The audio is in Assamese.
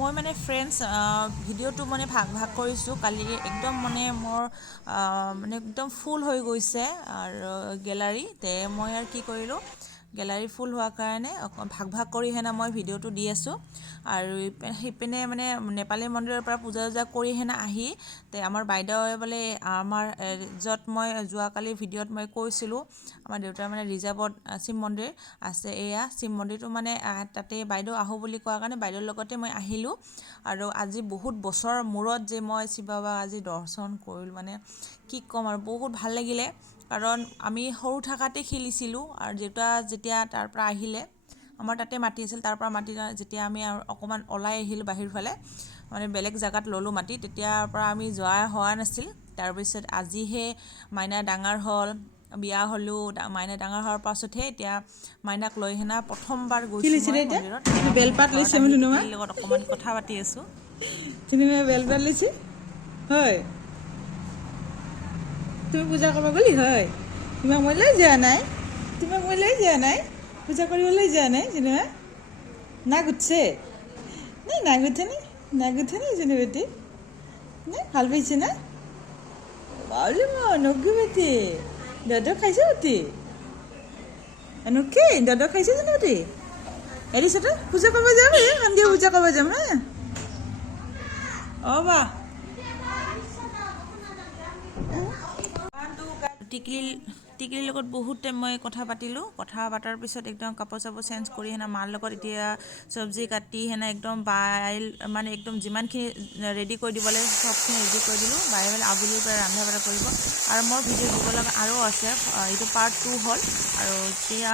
মই মানে ফ্ৰেণ্ডছ ভিডিঅ'টো মানে ভাগ কৰিছোঁ কালি একদম মানে মোৰ মানে একদম ফুল হৈ গৈছে আৰু গেলাৰী তে মই আৰু কি কৰিলোঁ গেলাৰী ফুল হোৱাৰ কাৰণে ভাগ কৰি হেনে মই ভিডিঅ'টো দি আছোঁ আৰু সেইপিনে মানে নেপালী মন্দিৰৰ পৰা পূজা কৰি হেনে আহি তে আমাৰ বাইদেৱে বোলে আমাৰ য'ত মই যোৱাকালি ভিডিঅ'ত মই কৈছিলোঁ আমাৰ দেউতাৰ মানে ৰিজাৰ্ভত শিৱ মন্দিৰ আছে এয়া শিৱ মন্দিৰটো মানে তাতে বাইদেউ আহোঁ বুলি কোৱাৰ কাৰণে বাইদেউৰ লগতে মই আহিলোঁ আৰু আজি বহুত বছৰৰ মূৰত যে মই শিৱ বাবাক আজি দৰ্শন কৰিলোঁ মানে কি ক'ম আৰু বহুত ভাল লাগিলে কাৰণ আমি সৰু থাকাতে খেলিছিলোঁ আৰু দেউতা যেতিয়া তাৰ পৰা আহিলে আমাৰ তাতে মাটি আছিল তাৰ পৰা মাটি যেতিয়া আমি অকণমান ওলাই আহিলোঁ বাহিৰ ফালে মানে বেলেগ জেগাত ল'লোঁ মাটি তেতিয়াৰ পৰা আমি যোৱা হোৱা নাছিল তাৰপিছত আজিহে মাইনা ডাঙৰ হ'ল বিয়া হ'লোঁ মাইনা ডাঙৰ হোৱাৰ পাছতহে এতিয়া মাইনাক লৈ হেনা প্ৰথমবাৰ কি গৈছোঁ লিখি মই দে এতিয়া মন্দিৰত মই বেলপাত ঘৰত লৈছে আহি মোৰ ধুনুমা টিকলিৰ লগত অকণমান কথা পাতি আছোঁ ধুনুমা বেলপাত লৈছে হয় তুমি পূজা কৰিব গ'লি হয় তোমাক মই লৈ যোৱা নাই পূজা কৰিবলৈ যোৱা নাই ধুনুমা নাক উঠছে নাই নাক উঠে নে জুনু বেটি নাই ভাল পাইছে না বাউলি মই নগু বেটি দাদা খাইছে বেটি এনেকে দাদা খাইছে জানো বেটি এৰিছে তই পূজা কৰিব যাম সন্ধিয়া পূজা কৰিব যাম হা অঁ বা টিকলিৰ লগত বহুত টাইম মই কথা পাতিলোঁ কথা পতাৰ পিছত একদম কাপোৰ চাপোৰ চেঞ্জ কৰি হেনে মাৰ লগত এতিয়া চব্জি কাটি হেনে একদম বাইল মানে একদম যিমানখিনি ৰেডি কৰি দিব লাগে চবখিনি ৰেডি কৰি দিলোঁ বাই মেলি আবেলিৰ পৰা ৰন্ধা বঢ়া কৰিব আৰু মোৰ ভিডিঅ' দিব লগা আৰু আছে এইটো পাৰ্ট 2 হ'ল আৰু এতিয়া